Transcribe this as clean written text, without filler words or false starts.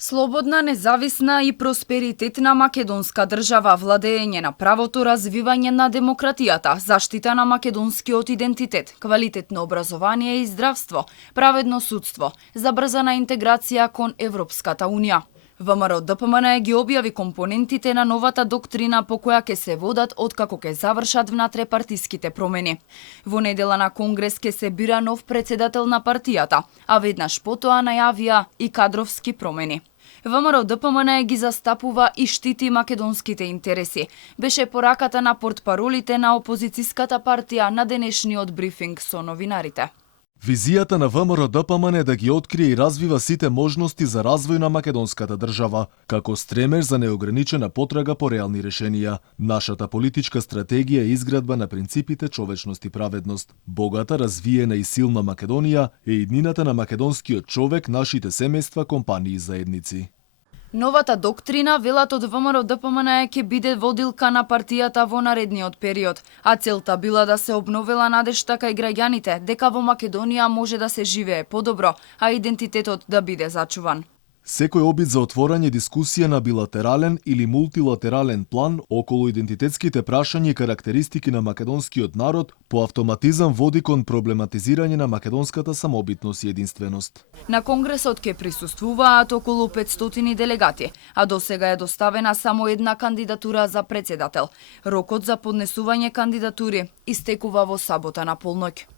Слободна, независна и просперитетна македонска држава, владење на правото, развивање на демократијата, заштита на македонскиот идентитет, квалитетно образование и здравство, праведно судство, забрзана интеграција кон Европската унија. ВМРО-ДПМН ги објави компонентите на новата доктрина по која ќе се водат откако ќе завршат внатрепартиските промени. Во недела на Конгрес ќе се бира нов председател на партијата, а веднаш потоа најавија и кадровски промени. ВМРО-ДПМН ги застапува и штити македонските интереси. Беше пораката на портпаролите на опозицијската партија на денешниот брифинг со новинарите. Визијата на ВМРО-ДПМН е да ги открие и развива сите можности за развој на македонската држава, како стремеж за неограничена потрага по реални решенија. Нашата политичка стратегија е изградба на принципите човечност и праведност. Богата, развиена и силна Македонија е иднината на македонскиот човек, нашите семејства, компании и заедници. Новата доктрина, велат од ВМРО-ДПМН, ќе биде водилка на партијата во наредниот период, а целта била да се обновела надежта кај граѓаните дека во Македонија може да се живее подобро, а идентитетот да биде зачуван. Секој обид за отворање дискусија на билатерален или мултилатерален план околу идентитетските прашања и карактеристики на македонскиот народ по автоматизам води кон проблематизирање на македонската самобитност и единственост. На Конгресот ќе присуствуваат околу 500 делегати, а досега е доставена само една кандидатура за председател. Рокот за поднесување кандидатури истекува во сабота на полноќ.